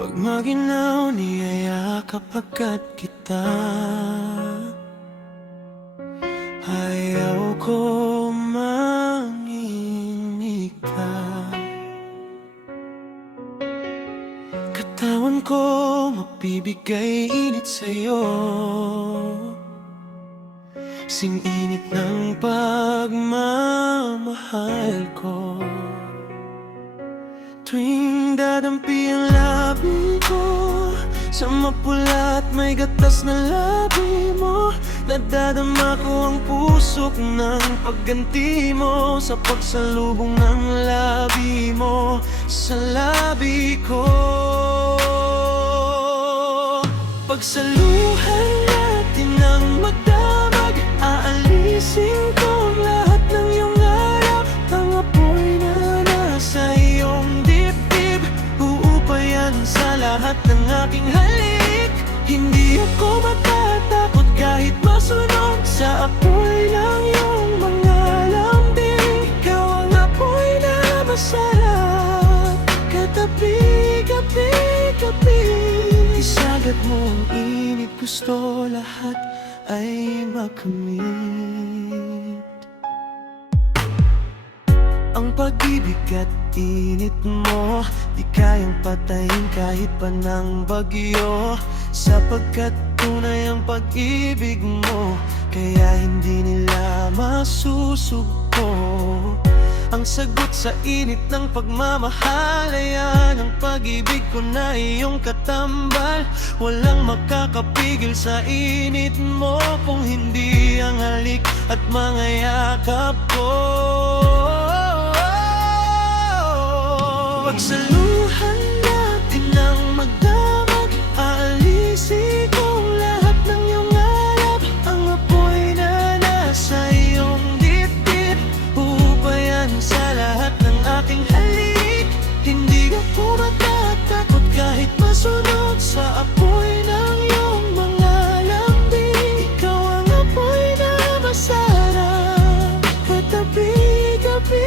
Pag maginaw niyayakap agad kita, ayaw ko manginig ka. Katawan ko mapibigay init sa'yo, sing-init ng pagmamahal ko. Tuwing dadampi ang labi ko sa mapula at may gatas na labi mo, nadadama ko ang pusok ng pagganti mo sa pagsalubong ng labi mo sa labi ko. Pagsaluhan natin ng magdamag, aalisin ko ang lahat ng iyong harap. Ang apoy na nasa iyong dibdib, uupayan sa lahat ng aking halik. Hindi ako matatakot kahit masunog sa apoy ng iyong mga lambing. Ikaw ang apoy na masarap, katabi, gabi, gabi. Isagat mo ang init, gusto lahat ay makamit. Ang pag-ibig at init mo, di kayang patayin kahit pa ng bagyo. Sapagkat tunay ang pag-ibig mo, kaya hindi nila masusugpo. Ang sagot sa init ng pagmamahal ay yan ang pag-ibig ko na iyong katambal. Walang makakapigil sa init mo kung hindi ang halik at mga yakap ko. Pagsaluhan natin ng magdamag, aalisin ko lahat ng iyong alab. Ang apoy na nasa iyong dibdib, uupayan sa lahat ng aking halik. Hindi ako matatakot kahit masunog sa apoy ng iyong mga lambing. Ikaw ang apoy na masarap, katabi, gabi,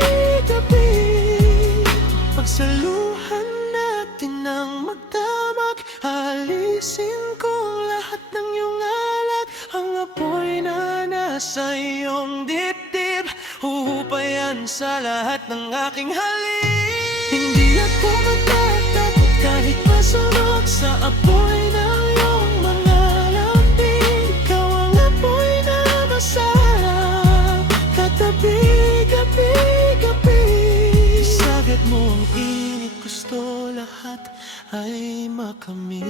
gabi. Pagsaluhan natin ng magdamag, aalisin ko lahat ng iyong alak. Ang apoy na nasa iyong dibdib, huhupayan sa lahat ng aking halik. Hindi ako matatakot kahit masunog sa apoy ng iyong mga lambing. Ikaw ang apoy na masarap, katabi, gabi, gabi. Isagat mo ang init, gusto lahat ay makamit.